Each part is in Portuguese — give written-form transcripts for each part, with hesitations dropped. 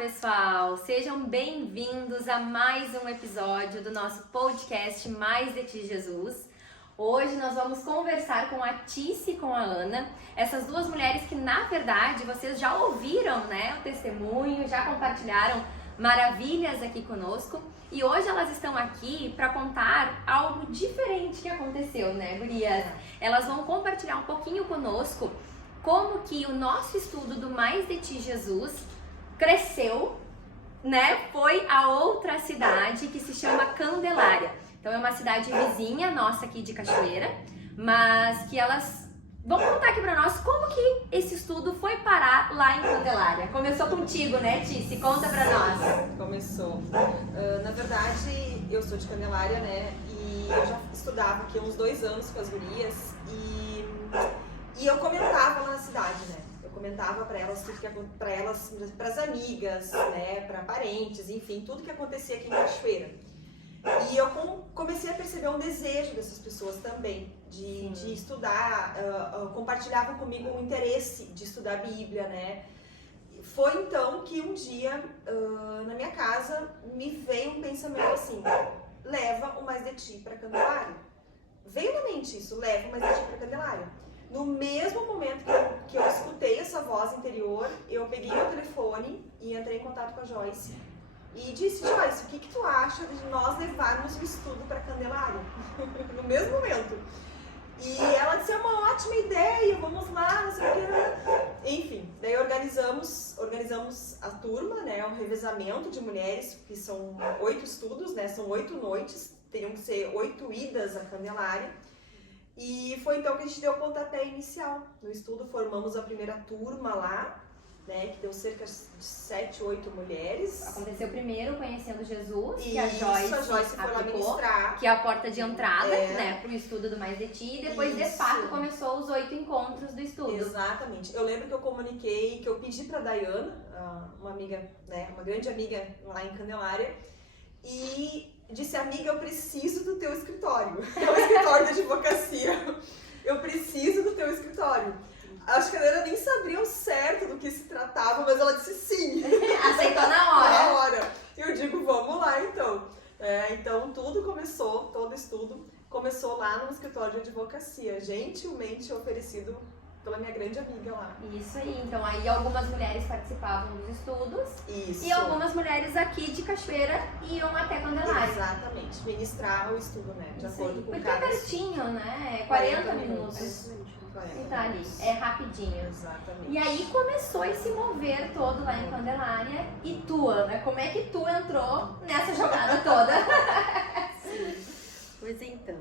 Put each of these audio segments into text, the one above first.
pessoal! Sejam bem-vindos a mais um episódio do nosso podcast Mais de Ti, Jesus. Hoje nós vamos conversar com a Tice e com a Ana, essas duas mulheres que, na verdade, vocês já ouviram, né, o testemunho, já compartilharam maravilhas aqui conosco. E hoje elas estão aqui para contar algo diferente que aconteceu, né, gurias? Elas vão compartilhar um pouquinho conosco como que o nosso estudo do Mais de Ti, Jesus cresceu, né? Foi a outra cidade que se chama Candelária. Então é uma cidade vizinha nossa aqui de Cachoeira, mas que elas vão contar aqui pra nós como que esse estudo foi parar lá em Candelária. Começou contigo, né, Tice? Conta pra nós. Começou. Na verdade, eu sou de Candelária, né? E eu já estudava aqui há uns 2 anos com as gurias e eu comentava lá na cidade, né? Eu comentava para elas tudo que para elas, para as amigas, né, para parentes, enfim, tudo que acontecia aqui em Cachoeira. E eu comecei a perceber um desejo dessas pessoas também de estudar, compartilhavam comigo um interesse de estudar a Bíblia, né? Foi então que um dia na minha casa me veio um pensamento assim: leva o Mais de Ti para Candelária. Veio na mente isso, leva o Mais de Ti para Candelária. No mesmo momento que eu escutei essa voz interior, eu peguei meu telefone e entrei em contato com a Joyce. E disse: Joyce, o que tu acha de nós levarmos o estudo para Candelária? No mesmo momento. E ela disse: é uma ótima ideia, vamos lá, não sei o que. Enfim, daí organizamos a turma, né, um revezamento de mulheres, que são 8 estudos, né, são 8 noites, teriam que ser 8 idas a Candelária. E foi então que a gente deu o pontapé inicial no estudo, formamos a primeira turma lá, né, que deu cerca de 7, 8 mulheres. Aconteceu primeiro conhecendo Jesus, que Isso, a Joyce foi lá aplicou, ministrar, que é a porta de entrada, né, para o estudo do Mais de Ti, e depois de fato começou os 8 encontros do estudo. Exatamente. Eu lembro que eu comuniquei, que eu pedi para Dayana, uma amiga, né, uma grande amiga lá em Candelária, e disse: amiga, eu preciso do teu escritório. É um escritório de advocacia. Eu preciso do teu escritório. Acho que a Ana nem sabia o certo do que se tratava, mas ela disse sim. Aceitou na hora. Na hora. Eu digo: vamos lá então. Então tudo começou, todo estudo começou lá no escritório de advocacia, gentilmente oferecido pela minha grande amiga lá. Isso aí, então aí algumas mulheres participavam dos estudos. Isso. E algumas mulheres aqui de Cachoeira iam até Candelária. Exatamente, ministrar o estudo, né, de acordo com porque cada... é pertinho, né, 40 minutos. E tá ali, é rapidinho. Exatamente. E aí começou esse mover todo lá em Candelária. E tu, Ana, como é que tu entrou nessa jogada toda? Pois então,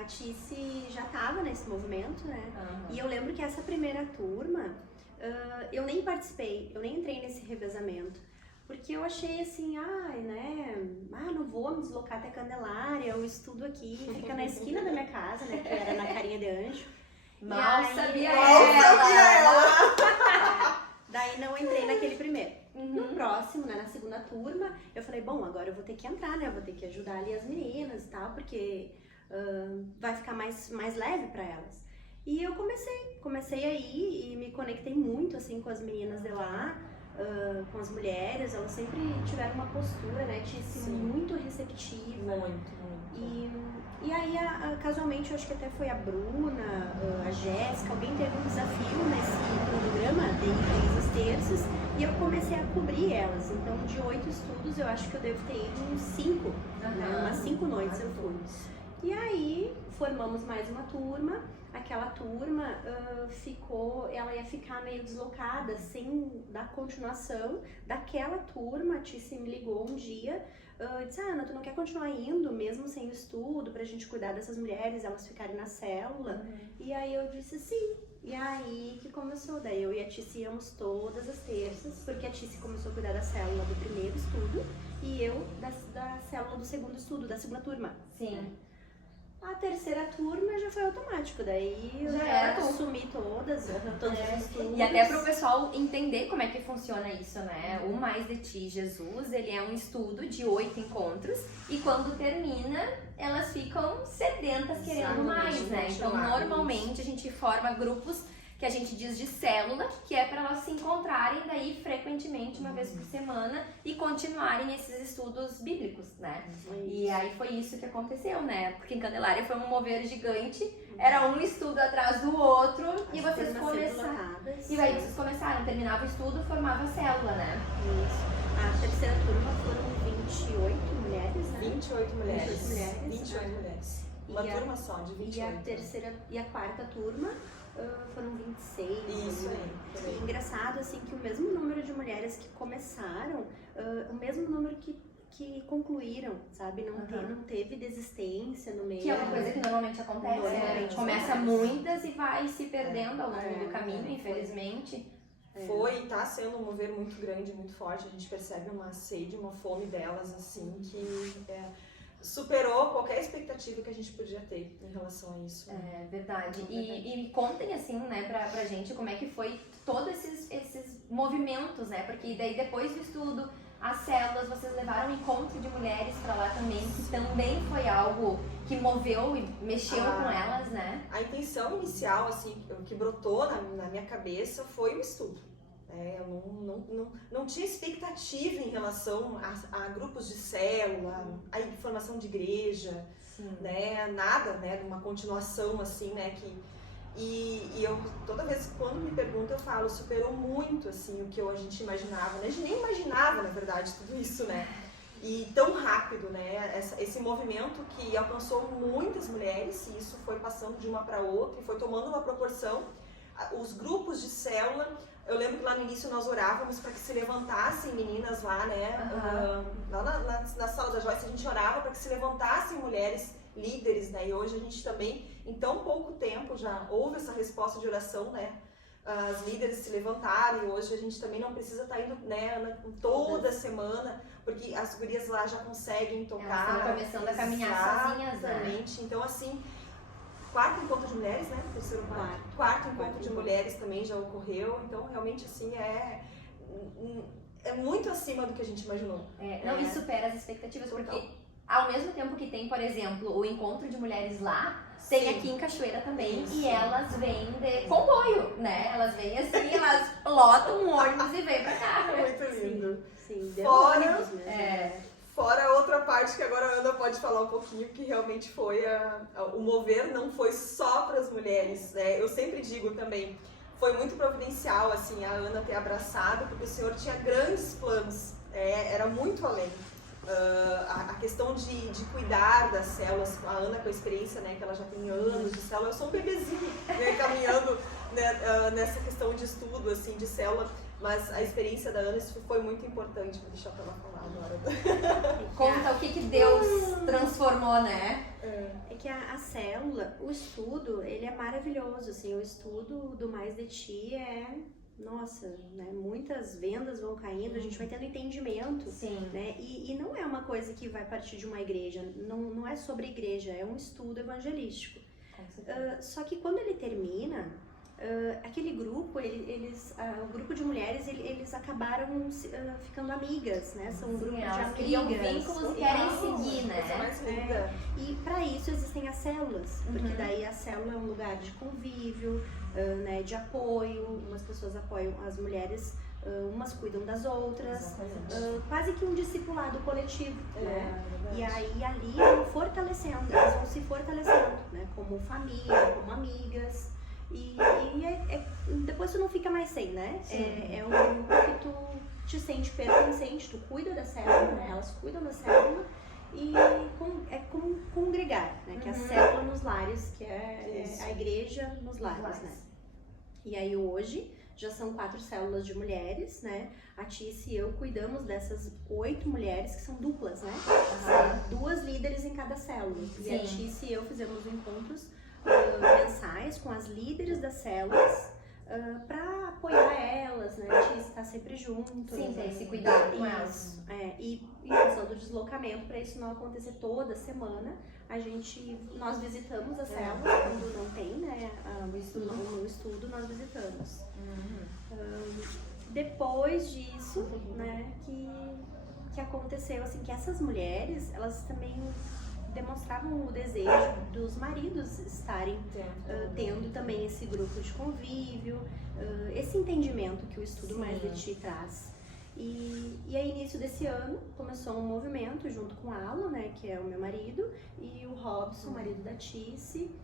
a Tice já estava nesse movimento, né? Uhum. E eu lembro que essa primeira turma, eu nem participei, eu nem entrei nesse revezamento. Porque eu achei assim, não vou me deslocar até Candelária, o estudo aqui fica na esquina da minha casa, né? Que era na Carinha de Anjo. Mal aí, sabia ela! Daí não entrei naquele primeiro. Uhum. No próximo, né, na segunda turma, eu falei: bom, agora eu vou ter que entrar, né? Eu vou ter que ajudar ali as meninas e tal, porque vai ficar mais leve pra elas. E eu comecei aí e me conectei muito, assim, com as meninas de lá, com as mulheres. Elas sempre tiveram uma postura, né, Tice, muito receptiva. Muito. E aí, casualmente, eu acho que até foi a Bruna, a Jéssica, alguém teve um desafio nesse programa de ir às terças, e eu comecei a cobrir elas. Então, de 8 estudos, eu acho que eu devo ter ido uns 5, né? Umas 5 noites eu fui. E aí, formamos mais uma turma. Aquela turma ela ia ficar meio deslocada, sem dar continuação daquela turma. A Tice me ligou um dia, disse: Ana, tu não quer continuar indo, mesmo sem o estudo, pra gente cuidar dessas mulheres, elas ficarem na célula? E aí eu disse sim. E aí que começou, daí eu e a Tice íamos todas as terças, porque a Tice começou a cuidar da célula do primeiro estudo e eu da célula do segundo estudo, da segunda turma. Sim. A terceira turma já foi automático, daí eu Já assumi todos os estudos. E até pro pessoal entender como é que funciona isso, né? O Mais de Ti, Jesus, ele é um estudo de 8 encontros e quando termina, elas ficam sedentas querendo mais, né? Então, normalmente a gente forma grupos que a gente diz de célula, que é para elas se encontrarem daí frequentemente, uma vez por semana, e continuarem esses estudos bíblicos, né? E aí foi isso que aconteceu, né? Porque em Candelária foi um mover gigante, era um estudo atrás do outro, e vocês começaram. E aí vocês começaram, terminava o estudo, formava a célula, né? Isso. A terceira turma foram 28 mulheres, né? 28 mulheres. 28 né? mulheres. Uma turma só, de 28. E a quarta turma foram 26. Isso né? aí. E engraçado, assim, que o mesmo número de mulheres que começaram, o mesmo número que concluíram, sabe? Não teve desistência no meio. Que é uma coisa que normalmente acontece, né? A gente começa muitas e vai se perdendo ao longo do caminho, infelizmente. Foi e tá sendo um mover muito grande, muito forte. A gente percebe uma sede, uma fome delas, assim, que superou qualquer expectativa que a gente podia ter em relação a isso. É verdade. E contem, assim, né, pra gente como é que foi todos esses movimentos, né? Porque daí depois do estudo, as células, vocês levaram um encontro de mulheres pra lá também, que também foi algo que moveu e mexeu com elas, né? A intenção inicial, assim, o que brotou na minha cabeça foi o estudo. Eu não tinha expectativa em relação a grupos de célula, a formação de igreja, né? Nada, né? De uma continuação assim, né? E eu, toda vez quando me perguntam, eu falo, superou muito assim o que a gente imaginava, né? A gente nem imaginava, na verdade, tudo isso, né? E tão rápido, né? Esse movimento que alcançou muitas mulheres, e isso foi passando de uma para outra e foi tomando uma proporção. Os grupos de célula, eu lembro que lá no início nós orávamos para que se levantassem meninas lá, né? Lá na sala da Joyce a gente orava para que se levantassem mulheres líderes, né? E hoje a gente também, em tão pouco tempo, já houve essa resposta de oração, né? As líderes se levantaram e hoje a gente também não precisa estar indo, né, toda semana, porque as gurias lá já conseguem tocar. Elas estão começando a caminhar sozinhas, né? Exatamente. Então, assim, quarto encontro de mulheres, né? Terceiro quarto encontro de mulheres também já ocorreu. Então, realmente, assim, é muito acima do que a gente imaginou. E supera as expectativas, porque ao mesmo tempo que tem, por exemplo, o encontro de mulheres lá, tem aqui em Cachoeira também, e elas vêm de comboio, né? Elas vêm assim, elas lotam um ônibus e vêm pra cá. Muito lindo. Sim, Fora a outra parte que agora a Ana pode falar um pouquinho, que realmente foi o mover não foi só para as mulheres, né? Eu sempre digo também, foi muito providencial assim a Ana ter abraçado, porque o Senhor tinha grandes planos, era muito além. A questão de cuidar das células, a Ana com a experiência, né, que ela já tem anos de célula, eu sou um bebezinho, né, caminhando, né, nessa questão de estudo, assim, de célula, mas a experiência da Ana, isso foi muito importante, vou deixar pra ela falar agora. Conta o que Deus transformou, né? É que a célula, o estudo, ele é maravilhoso, assim, o estudo do Mais de Ti nossa, né, muitas vendas vão caindo, a gente vai tendo entendimento, né, e não é uma coisa que vai partir de uma igreja, não é sobre igreja, é um estudo evangelístico. Só que quando ele termina, aquele grupo, o grupo de mulheres, eles acabaram ficando amigas, né, são um grupo de amigas. Criam vínculos e querem seguir, né? E para isso existem as células, porque daí a célula é um lugar de convívio, né, de apoio, umas pessoas apoiam as mulheres, umas cuidam das outras, quase que um discipulado coletivo, né? E aí ali vão fortalecendo, elas vão se fortalecendo, né, como família, como amigas, e depois tu não fica mais sem, né? É um grupo que tu te sente pertencente, tu cuida da célula, né? Elas cuidam da célula. E é como congregar, né? Que é a célula nos lares, que é a igreja nos lares, né? E aí hoje já são 4 células de mulheres, né? A Tice e eu cuidamos dessas 8 mulheres, que são duplas, né? São 2 líderes em cada célula. E a Tice e eu fizemos encontros mensais com as líderes das células, para apoiar elas, né? A Tice está sempre junto. Tem esse cuidado com elas. E em função do deslocamento, para isso não acontecer toda semana, nós visitamos a célula quando não tem, né? No estudo nós visitamos. Depois disso, né? Que aconteceu assim, que essas mulheres, elas também demonstravam o desejo dos maridos estarem tendo também esse grupo de convívio, esse entendimento que o estudo Mais de Ti traz. E aí, início desse ano, começou um movimento junto com a Alan, né, que é o meu marido, e o Robson, marido da Tice,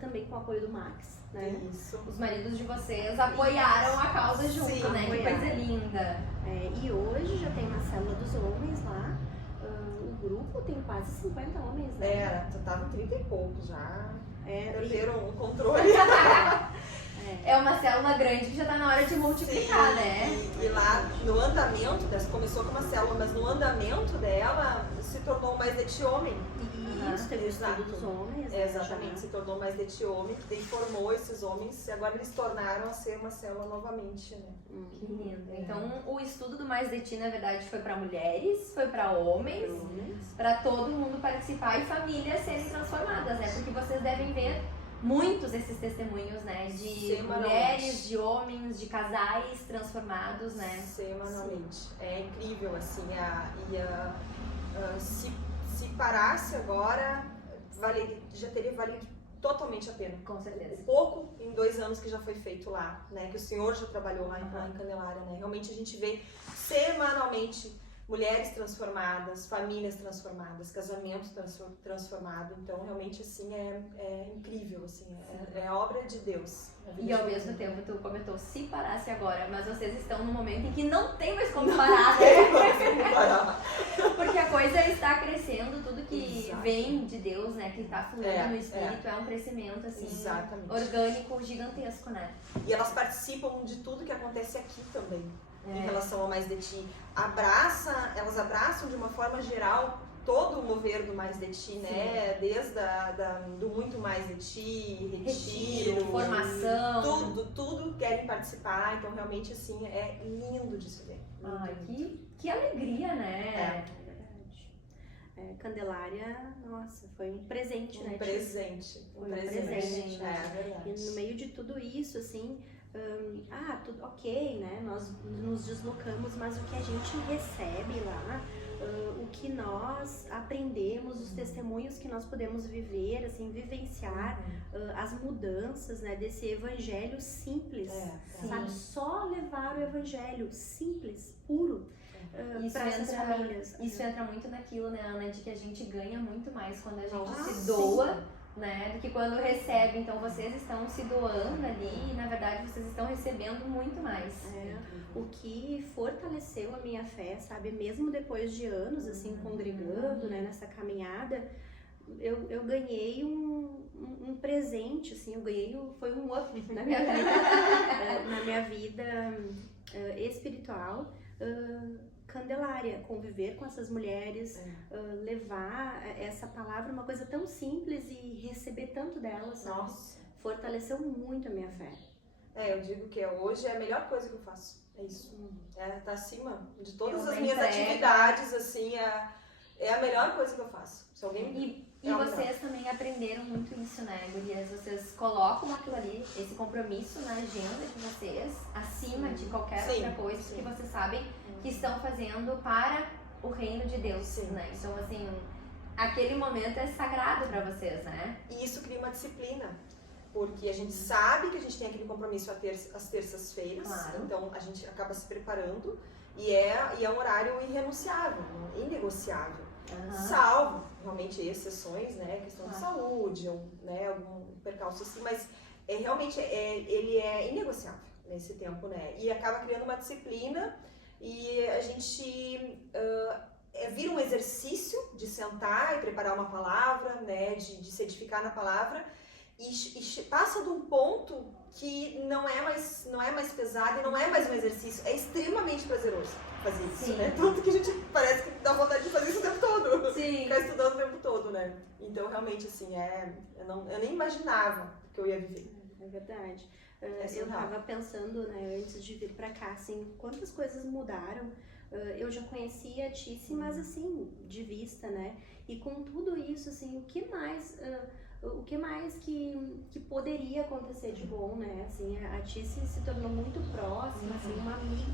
também com o apoio do Max, né? Isso. Os maridos de vocês apoiaram a causa junto, Sim, né? Que apoiaram. coisa linda. E hoje já tem uma célula dos homens lá. O grupo tem quase 50 homens, né? Era, tu tava 30 e pouco já. E- Perderam o controle. É uma célula grande que já tá na hora de multiplicar, Sim, né? E lá no andamento, começou com uma célula, mas no andamento dela se tornou Mais de Ti homem. E isso, teve o estudo Exato. dos homens, né? Exatamente, se tornou Mais de Ti homem, que daí formou esses homens e agora eles tornaram a ser uma célula novamente, né? Que lindo. Então, o estudo do Mais de Ti, na verdade, foi pra mulheres, foi pra homens, pra todo mundo participar e famílias serem transformadas, né? Porque vocês devem ver muitos esses testemunhos, né? De Semanalmente. mulheres, de homens, de casais transformados, né? Semanalmente. É incrível, assim, se parasse agora, já teria valido totalmente a pena. Com certeza. O pouco em 2 anos que já foi feito lá, né? Que o senhor já trabalhou lá em Candelária, né? Realmente a gente vê semanalmente mulheres transformadas, famílias transformadas, casamento transformado. Então, realmente, assim, é incrível, assim, é obra de Deus. E ao mesmo tempo, tu comentou, se parasse agora, mas vocês estão num momento em que não tem mais como parar, né? Porque a coisa está crescendo, tudo que Exato. vem de Deus, né, que está fluindo no Espírito, é um crescimento, assim, Exatamente. orgânico, gigantesco, né? E elas participam de tudo que acontece aqui também, em É. relação ao Mais de Ti. Elas abraçam de uma forma geral todo o mover do Mais de Ti, né? Desde do Muito Mais de Ti, retiro, formação. tudo querem participar. Então, realmente, assim, é lindo de se ver. Ai, que alegria, né? É verdade. Candelária, nossa, foi um presente, né? Um presente. Foi um presente. É verdade. E no meio de tudo isso, assim, tudo ok, né? Nós nos deslocamos, mas o que a gente recebe lá, o que nós aprendemos, os testemunhos que nós podemos viver, assim, vivenciar, as mudanças, né, desse evangelho simples, sabe? Só levar o evangelho simples, puro, para essas famílias. Isso entra muito naquilo, né, Ana, de que a gente ganha muito mais quando a gente se sim. doa, né, do que quando recebe. Então vocês estão se doando ali e na verdade vocês estão recebendo muito mais. O que fortaleceu a minha fé, sabe, mesmo depois de anos assim congregando, né, nessa caminhada, eu ganhei um presente, assim, foi um up na minha vida, espiritual. Candelária, conviver com essas mulheres, levar essa palavra, uma coisa tão simples e receber tanto delas, sabe? Nossa. Fortaleceu muito a minha fé. Eu digo que hoje é a melhor coisa que eu faço. É isso. Tá acima de todas É uma as minhas entrega. atividades, assim, é a melhor coisa que eu faço. Se alguém... E vocês também aprenderam muito isso, né, gurias? Vocês colocam aquilo ali, esse compromisso na agenda de vocês, acima de qualquer outra coisa, porque vocês sabem que estão fazendo para o reino de Deus, né? Então, assim, aquele momento é sagrado para vocês, né? E isso cria uma disciplina, porque a gente sabe que a gente tem aquele compromisso às terças-feiras, então a gente acaba se preparando e é um horário irrenunciável, inegociável. Salvo, realmente, exceções, né, questão de saúde, né, algum percalço assim, mas realmente ele é inegociável nesse tempo, né, e acaba criando uma disciplina e a gente vira um exercício de sentar e preparar uma palavra, né, de se edificar na palavra e passa de um ponto que não é mais pesado e não é mais um exercício, é extremamente prazeroso fazer isso, né? Tanto que a gente parece que dá vontade de fazer isso o tempo todo. Sim. Ficar estudando o tempo todo, né? Então, realmente, assim, eu nem imaginava que eu ia viver. É verdade. Eu tava pensando, né, antes de vir pra cá, assim, quantas coisas mudaram. Eu já conhecia a Tice, mas assim, de vista, né? E com tudo isso, assim, o que mais que poderia acontecer de bom, né? Assim, a Tice se tornou muito próxima, assim, uma amiga.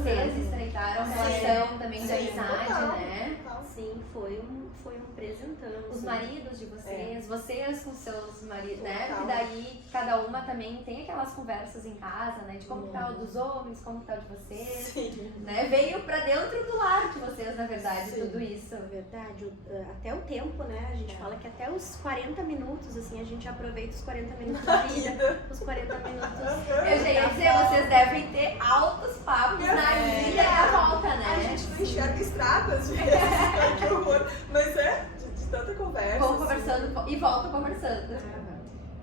Vocês estreitaram a relação também de amizade, né? Sim. Sim, foi um presentão. Os assim. maridos de vocês, vocês com seus maridos, né? Total. Porque daí cada uma também tem aquelas conversas em casa, né? De como que tá o dos homens, como que tá o de vocês, Sim. né? Veio pra dentro do lar de vocês, na verdade, Sim. tudo isso. É verdade, até o tempo, né? A gente fala que até os 40 minutos, assim, a gente aproveita os 40 minutos da vida. Os 40 minutos. Eu já ia dizer, vocês devem ter altos papos na ida e na volta, A né? gente não enxerga estradas de vezes, né? Que horror. Mas de tanta conversa. Vão assim. conversando e voltam conversando.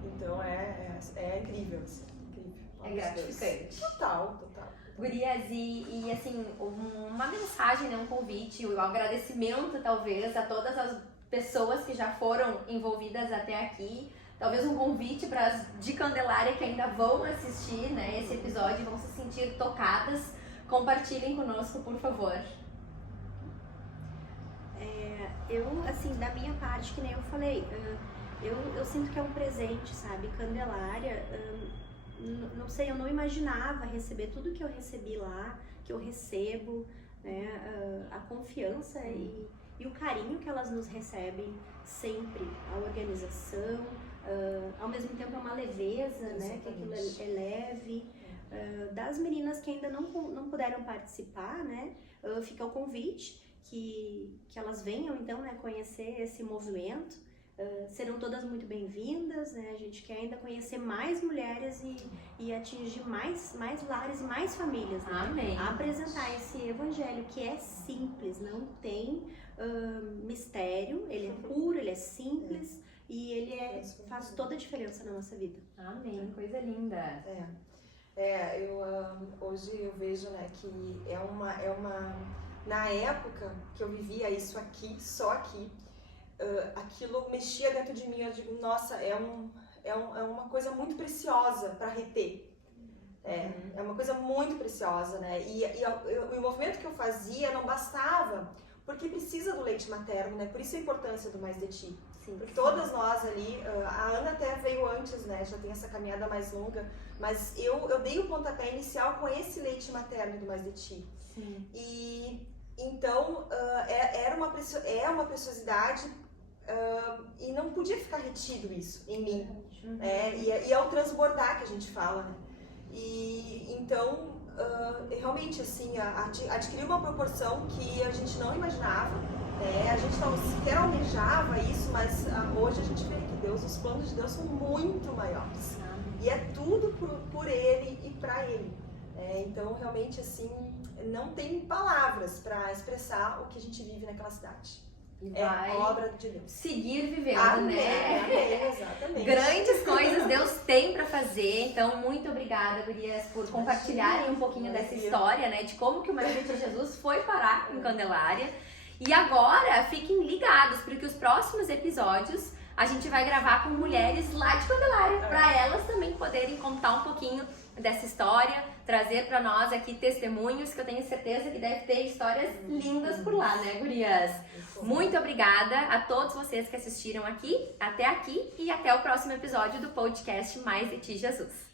Então é incrível, assim. Incrível. É Vamos ver. gratificante. Total. Gurias, e assim, uma mensagem, né, um convite, um agradecimento talvez a todas as pessoas que já foram envolvidas até aqui. Talvez um convite para as de Candelária que ainda vão assistir, né, esse episódio e vão se sentir tocadas. Compartilhem conosco, por favor. Eu, assim, da minha parte, que nem eu falei, eu sinto que é um presente, sabe? Candelária, não sei, eu não imaginava receber tudo que eu recebi lá, que eu recebo, né? A confiança e o carinho que elas nos recebem sempre, a organização, ao mesmo tempo é uma leveza, né? Que aquilo é leve. Das meninas que ainda não puderam participar, né? Fica o convite que elas venham então, né, conhecer esse movimento. Serão todas muito bem-vindas, né? A gente quer ainda conhecer mais mulheres e atingir mais lares e mais famílias, né? Amém. Apresentar esse evangelho que é simples, não tem mistério, ele é puro, ele é simples e ele faz toda a diferença na nossa vida. Amém, coisa linda. Hoje eu vejo, né, que é uma na época que eu vivia isso aqui, só aqui, aquilo mexia dentro de mim. Eu digo, nossa, é uma coisa muito preciosa para reter. É uma coisa muito preciosa, né? E o movimento que eu fazia não bastava, porque precisa do leite materno, né? Por isso a importância do Mais de Ti. Sim, Porque todas nós ali, a Ana até veio antes, né? Já tem essa caminhada mais longa, mas eu dei o pontapé inicial com esse leite materno do Mais de Ti. Sim. E então é uma preciosidade e não podia ficar retido isso em mim. E é o transbordar que a gente fala, né? E então realmente assim adquiriu uma proporção que a gente não imaginava. A gente não sequer almejava isso, mas hoje a gente vê que os planos de Deus são muito maiores. E é tudo por Ele e para Ele. Então, realmente, assim, não tem palavras para expressar o que a gente vive naquela cidade. Vai obra de Deus. seguir vivendo, Amém, né? amém, exatamente. Grandes coisas Deus tem pra fazer. Então, muito obrigada, gurias, por compartilharem um pouquinho dessa história, né? De como que o Mais de Jesus foi parar em Candelária. E agora, fiquem ligados, porque os próximos episódios a gente vai gravar com mulheres lá de Candelária, para elas também poderem contar um pouquinho dessa história, trazer para nós aqui testemunhos, que eu tenho certeza que deve ter histórias lindas por lá, né, gurias? Muito obrigada a todos vocês que assistiram até aqui, e até o próximo episódio do podcast Mais de Ti, Jesus.